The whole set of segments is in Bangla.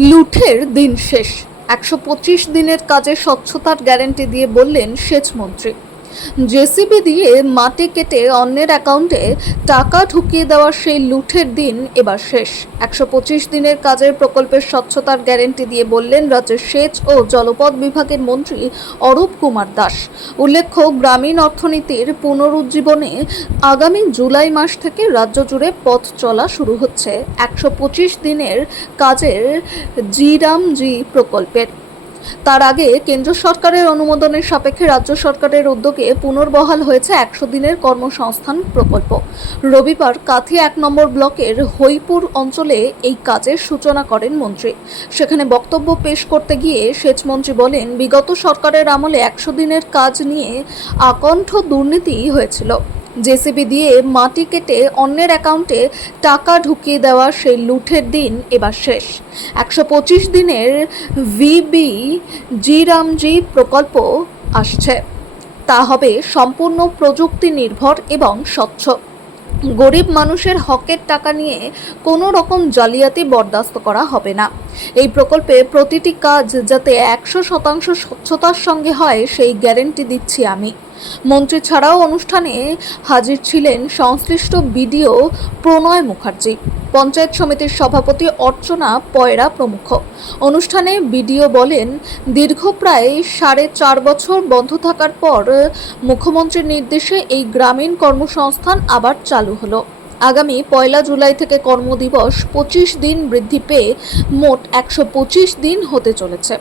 লুঠের দিন শেষ। ১২৫ দিনের কাজে স্বচ্ছতার গ্যারান্টি দিয়ে বললেন সেচমন্ত্রী। জেসিবি দিয়ে মাটি কেটে অন্যের অ্যাকাউন্টে টাকা ঢুকিয়ে দেওয়ার সেই লুঠের দিন এবার শেষ। ১২৫ দিনের কাজের প্রকল্পের স্বচ্ছতার গ্যারান্টি দিয়ে বললেন রাজ্যের সেচ ও জলপথ বিভাগের মন্ত্রী অরূপ কুমার দাস। উল্লেখ্য, গ্রামীণ অর্থনীতির পুনরুজ্জীবনে আগামী জুলাই মাস থেকে রাজ্য জুড়ে পথ চলা শুরু হচ্ছে ১২৫ দিনের কাজের জি প্রকল্পের। তার আগে কেন্দ্র সরকারের অনুমোদনের সাপেক্ষে রাজ্য সরকারের উদ্যোগে পুনর্বহাল হয়েছে ১০০ দিনের কর্মসংস্থান প্রকল্প। রবিবার কাথি ১ নম্বর ব্লকের হৈপুর অঞ্চলে এই কাজের সূচনা করেন মন্ত্রী। সেখানে বক্তব্য পেশ করতে গিয়ে সেচমন্ত্রী বলেন, বিগত সরকারের আমলে ১০০ দিনের কাজ নিয়ে আকণ্ঠ দুর্নীতি হয়েছিল। জেসিবি দিয়ে মাটি কেটে অন্যের অ্যাকাউন্টে টাকা ঢুকিয়ে দেওয়া সেই লুঠের দিন এবার শেষ। ১২৫ দিনের জি প্রকল্প আসছে। তা হবে সম্পূর্ণ প্রযুক্তি নির্ভর এবং স্বচ্ছ। গরিব মানুষের হকের টাকা নিয়ে কোনো রকম জালিয়াতি বরদাস্ত করা হবে না। এই প্রকল্পে প্রতিটি কাজ যাতে ১০০% স্বচ্ছতার সঙ্গে হয় সেই গ্যারান্টি দিচ্ছি আমি। মন্ত্রী ছাড়াও অনুষ্ঠানে হাজির ছিলেন সংশ্লিষ্ট বিডিও প্রণয় মুখার্জি, পঞ্চায়েত সমিতির সভাপতি অর্চনা পয়রা প্রমুখ। অনুষ্ঠানে বিডিও বলেন, দীর্ঘ প্রায় ৪.৫ বছর বন্ধ থাকার পর মুখ্যমন্ত্রীর নির্দেশে এই গ্রামীণ কর্মসংস্থান আবার চালু হলো। আগামী ১ জুলাই থেকে কর্মদিবস ২৫ দিন বৃদ্ধি পেয়ে মোট ১২৫ দিন হতে চলেছে।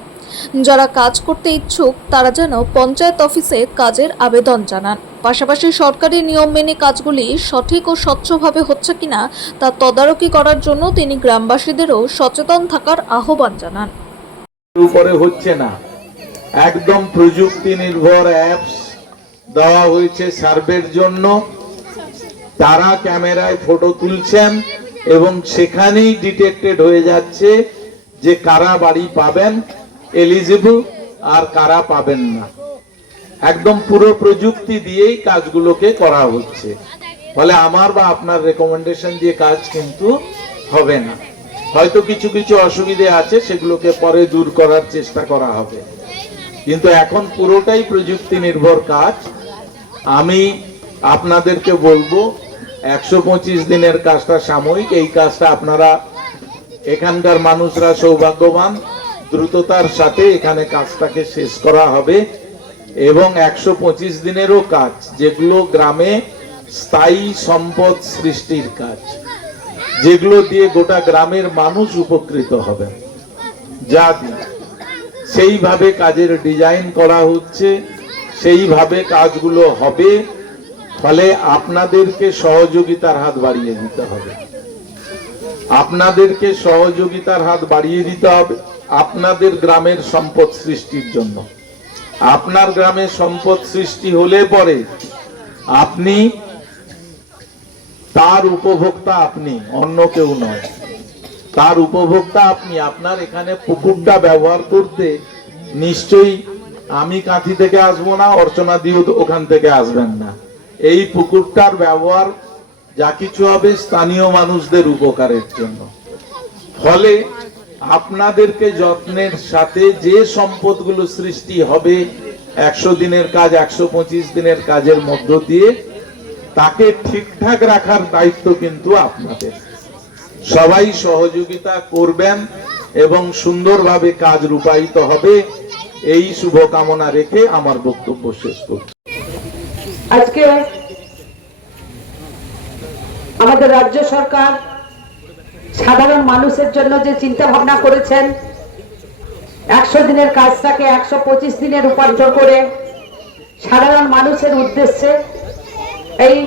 যারা কাজ করতে ইচ্ছুক তারা যেন পঞ্চায়েত অফিসে কাজের আবেদন জানান। পাশাপাশি সরকারি নিয়ম মেনে কাজগুলি সঠিক ও স্বচ্ছভাবে হচ্ছে কিনা তা তদারকি করার জন্য তিনি গ্রামবাসীদেরও সচেতন থাকার আহ্বান জানান। উপরে হচ্ছে না, একদম প্রযুক্তি নির্ভর অ্যাপস দেওয়া হয়েছে সার্ভের জন্য। তারা ক্যামেরায় ফটো তুলছেন এবং সেখানেই ডিটেক্টেড হয়ে যাচ্ছে যে কারা বাড়ি পাবেন এলিজিবল আর কারা পাবেন না। একদম পুরো প্রযুক্তি দিয়েই কাজগুলোকে করা হচ্ছে। ফলে আমার বা আপনার রেকমেন্ডেশন দিয়ে কাজ কিন্তু হবে না। হয়তো কিছু কিছু অসুবিধে আছে, সেগুলোকে পরে দূর করার চেষ্টা করা হবে, কিন্তু এখন পুরোটাই প্রযুক্তি নির্ভর কাজ। আমি আপনাদেরকে বলবো ১২৫ দিনের কাজটা সাময়িক। এই কাজটা আপনারা এখানকার মানুষরা সৌভাগ্যবান, দ্রুততার সাথে এখানে কাজটাকে শেষ করা হবে এবং ১২৫ দিনেরও কাজ যেগুলো গ্রামে স্থায়ী সম্পদ সৃষ্টির কাজ, যেগুলো দিয়ে গোটা গ্রামের মানুষ উপকৃত হবে, যা দিয়ে সেইভাবে কাজের ডিজাইন করা হচ্ছে, সেইভাবে কাজগুলো হবে। ফলে আপনাদেরকে সহযোগিতার হাত বাড়িয়ে দিতে হবে, আপনাদেরকে সহযোগিতার হাত বাড়িয়ে দিতে হবে আপনাদের গ্রামের সম্পদ সৃষ্টির জন্য। আপনার গ্রামে সম্পদ সৃষ্টি হলে পরে আপনি তার উপভোক্তা, আপনি, অন্য কেউ নয়। তার উপভোক্তা আপনি। আপনার এখানে পুকুরটা ব্যবহার করতে নিশ্চয়ই আমি কাঁথি থেকে আসবো না, অর্চনা দিও ওখান থেকে আসবেন না। এই পুকুরটার ব্যবহার যা কিছু হবে স্থানীয় মানুষদের উপকারের জন্য। ফলে আপনাদেরকে যত্নের সাথে যে সম্পদগুলো সৃষ্টি হবে ১০০ দিনের কাজ, ১২৫ দিনের কাজের মধ্য দিয়ে, তাকে ঠিকঠাক রাখার দায়িত্ব কিন্তু আপনাদের। সবাই সহযোগিতা করবেন এবং সুন্দরভাবে কাজ রূপায়িত হবে, এই শুভকামনা রেখে আমার বক্তব্য শেষ করছি। আজকে আমাদের রাজ্য সরকার সাধারণ মানুষের জন্য যে চিন্তা ভাবনা করেছেন, ১০০ দিনের কাজটাকে ১২৫ দিনে রূপান্তর করে সাধারণ মানুষের উদ্দেশ্যে এই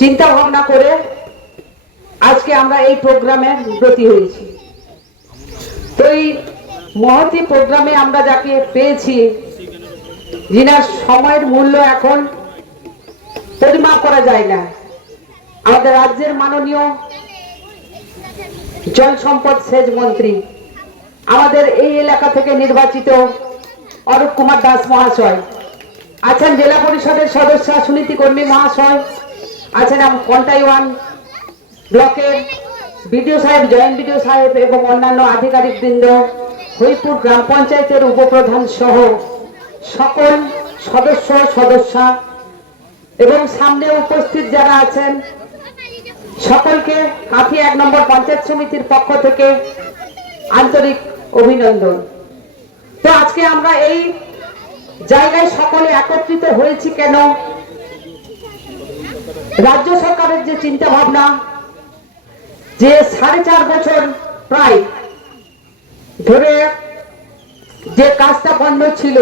চিন্তা ভাবনা করে আজকে আমরা এই প্রোগ্রামে ব্রতী হয়েছি। তো এই মহতী প্রোগ্রামে আমরা যাকে পেয়েছি, যিনার সময়ের মূল্য এখন পরিমাপ করা যায় না, আমাদের রাজ্যের মাননীয় জল সম্পদ সেচ মন্ত্রী, আমাদের এই এলাকা থেকে নির্বাচিত অরূপ কুমার দাস মহাশয় আছেন, জেলা পরিষদের সদস্য সুনীতি কর্মী মহাশয় আছেন, কন্টাই 1 ব্লকের বিডিও সাহেব, জয়েন্ট বিডিও সাহেব এবং অন্যান্য আধিকারিকবৃন্দ, হরিপুর গ্রাম পঞ্চায়েতের উপপ্রধান সহ সকল সদস্য সদস্যা এবং সামনে উপস্থিত যারা আছেন সকলকে কাঁথি 1 নম্বর পঞ্চায়েত সমিতির পক্ষ থেকে আন্তরিক অভিনন্দন। তো আজকে আমরা এই জায়গায় সকলে একত্রিত হয়েছি কেন? রাজ্য সরকারের যে চিন্তা ভাবনা, যে 4.5 বছর প্রায় ধরে যে কাজটা বন্ধ ছিল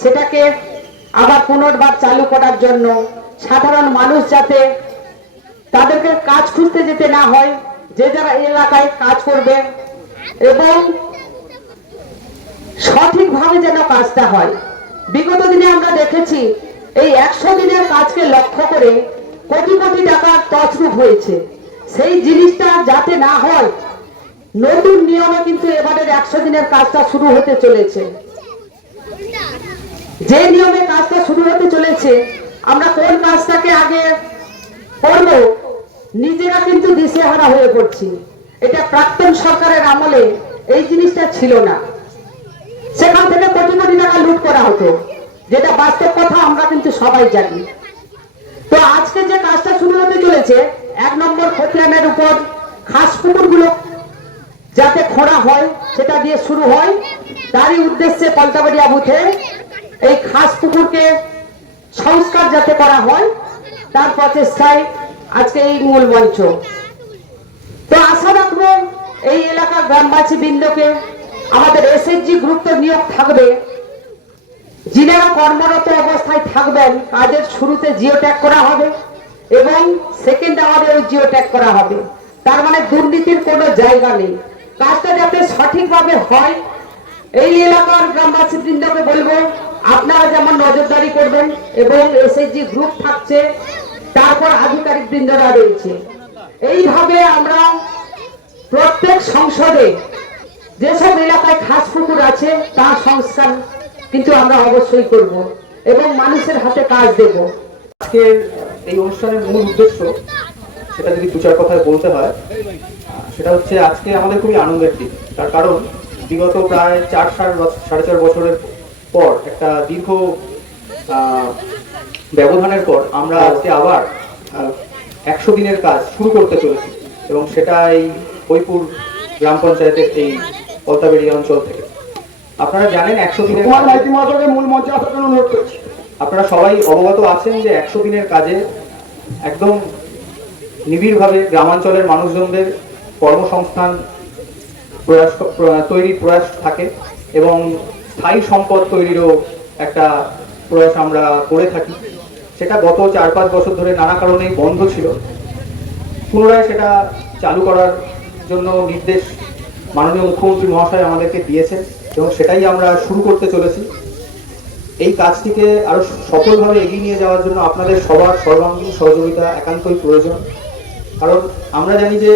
সেটাকে আবার পুনর্বার চালু করার জন্য সাধারণ মানুষ যাতে তাদেরকে কাজ খুঁজতে যেতে না হয়, যে যারা এই এলাকায় কাজ করবে এবং সঠিকভাবে যেন কাজটা হয়। বিগত দিনে আমরা দেখেছি এই 100 দিনের কাজকে লক্ষ্য করে কোটি কোটি টাকার তছরূপ হয়েছে। সেই জিনিসটা যাতে না হয়, নতুন নিয়মে কিন্তু এবারের 100 দিনের কাজটা শুরু হতে চলেছে। যে নিয়মে কাজটা শুরু হতে চলেছে, আমরা কোন কাজটাকে আগে করব নিজেরা কিন্তু দিশেহারা হয়ে পড়ছি। এটা প্রাক্তন সরকারের আমলে এই জিনিসটা ছিল না, সেখান থেকে কোটি কোটি টাকা লুট করা হতো, যেটা বাস্তব কথা আমরা কিন্তু সবাই জানি। তো আজকে যে কাজটা শুরু হতে চলেছে, 1 নম্বর খতিয়ানের উপর খাস পুকুরগুলো যাতে খোঁড়া হয় সেটা দিয়ে শুরু হয়। তারই উদ্দেশ্যে পলতাবাড়িয়া বুথে এই খাস পুকুরকে সংস্কার যাতে করা হয় তার প্রচেষ্টায় আজকে এই মূল মঞ্চ। তো আশা রাখবো এই এলাকার গ্রামবাসী বৃন্দকে আমাদের এসএইচজি গ্রুপ তো নিয়োগ থাকবে, যিনারা কর্মরত অবস্থায় থাকবেন কাজের শুরুতে জিও ট্যাগ করা হবে এবং সেকেন্ড আওয়ারেও জিও ট্যাগ করা হবে। তার মানে দুর্নীতির কোনো জায়গা নেই। কাজটা যাতে সঠিকভাবে হয়, এই এলাকার গ্রামবাসী বৃন্দকে বলবো আপনারা যেমন নজরদারি করবেন এবং এসএইচজি গ্রুপ থাকছে, তারপর আধিকারিক বৃন্দরা রয়েছে। এইভাবে আমরা প্রত্যেক সংসদে যেসব এলাকায় খাস পুকুর আছে তার সংস্কার কিন্তু আমরা অবশ্যই করব এবং মানুষের হাতে কাজ দেব। আজকের এই অনুষ্ঠানের মূল উদ্দেশ্য, সেটা যদি 2-4 কথায় বলতে হয়, সেটা হচ্ছে আজকে আমাদের খুবই আনন্দের দিন। তার কারণ বিগত প্রায় 4.5 বছরের পর, একটা দীর্ঘ ব্যবধানের পর আমরা আজকে আবার 100 দিনের কাজ শুরু করতে চলেছি এবং সেটা এই হরিপুর গ্রাম পঞ্চায়েতের এই পলতাবাড়ি অঞ্চল থেকে। আপনারা জানেন 100 দিনের মূল মঞ্চে আসার জন্য অনুরোধ করছি। আপনারা সবাই অবগত আছেন যে 100 দিনের কাজে একদম নিবিড়ভাবে গ্রামাঞ্চলের মানুষজনদের কর্মসংস্থান তৈরির প্রয়াস থাকে এবং স্থায়ী সম্পদ তৈরিরও একটা প্রয়াস আমরা করে থাকি। সেটা গত 4-5 বছর ধরে নানা কারণেই বন্ধ ছিল। পুনরায় সেটা চালু করার জন্য নির্দেশ মাননীয় মুখ্যমন্ত্রী মহাশয় আমাদেরকে দিয়েছেন এবং সেটাই আমরা শুরু করতে চলেছি। এই কাজটিকে আরো সফলভাবে এগিয়ে নিয়ে যাওয়ার জন্য আপনাদের সবার সর্বাঙ্গীন সহযোগিতা একান্তই প্রয়োজন। কারণ আমরা জানি যে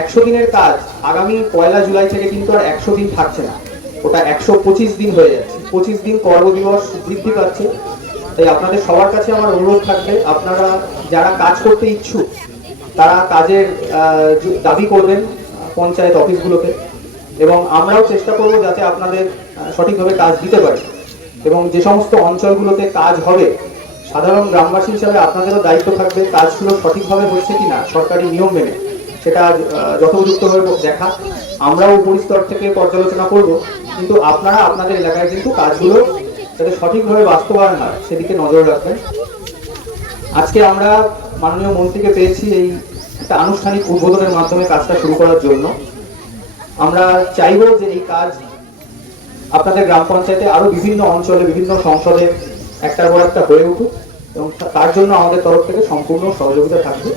100 দিনের কাজ আগামী 1 জুলাই থেকে কিন্তু আর 100 দিন থাকছে না, ওটা 125 দিন হয়ে যাচ্ছে। 25 দিন কর্মদিবস বৃদ্ধি পাচ্ছে। তাই আপনাদের সবার কাছে আমার অনুরোধ থাকবে, আপনারা যারা কাজ করতে ইচ্ছুক তারা কাজের দাবি করবেন পঞ্চায়েত অফিসগুলোতে এবং আমরাও চেষ্টা করব যাতে আপনাদের সঠিকভাবে কাজ দিতে পারি। এবং যে সমস্ত অঞ্চলগুলোতে কাজ হবে, সাধারণ গ্রামবাসী হিসাবে আপনাদেরও দায়িত্ব থাকবে কাজগুলো সঠিকভাবে হচ্ছে কিনা সরকারি নিয়ম মেনে সেটা যথোপযুক্তভাবে দেখা। আমরাও উপরিস্তর থেকে পর্যালোচনা করব, কিন্তু আপনারা আপনাদের এলাকায় কিন্তু কাজগুলো যাতে সঠিকভাবে বাস্তবায়ন হয় সেদিকে নজর রাখবেন। আজকে আমরা মাননীয় মন্ত্রীকে পেয়েছি এই একটা আনুষ্ঠানিক উদ্বোধনের মাধ্যমে কাজটা শুরু করার জন্য। আমরা চাইব যে এই কাজ আপনাদের গ্রাম পঞ্চায়েতে আরো বিভিন্ন অঞ্চলে বিভিন্ন সংসদে একটার পর একটা হয়ে উঠুক এবং তার জন্য আমাদের তরফ থেকে সম্পূর্ণ সহযোগিতা থাকবে।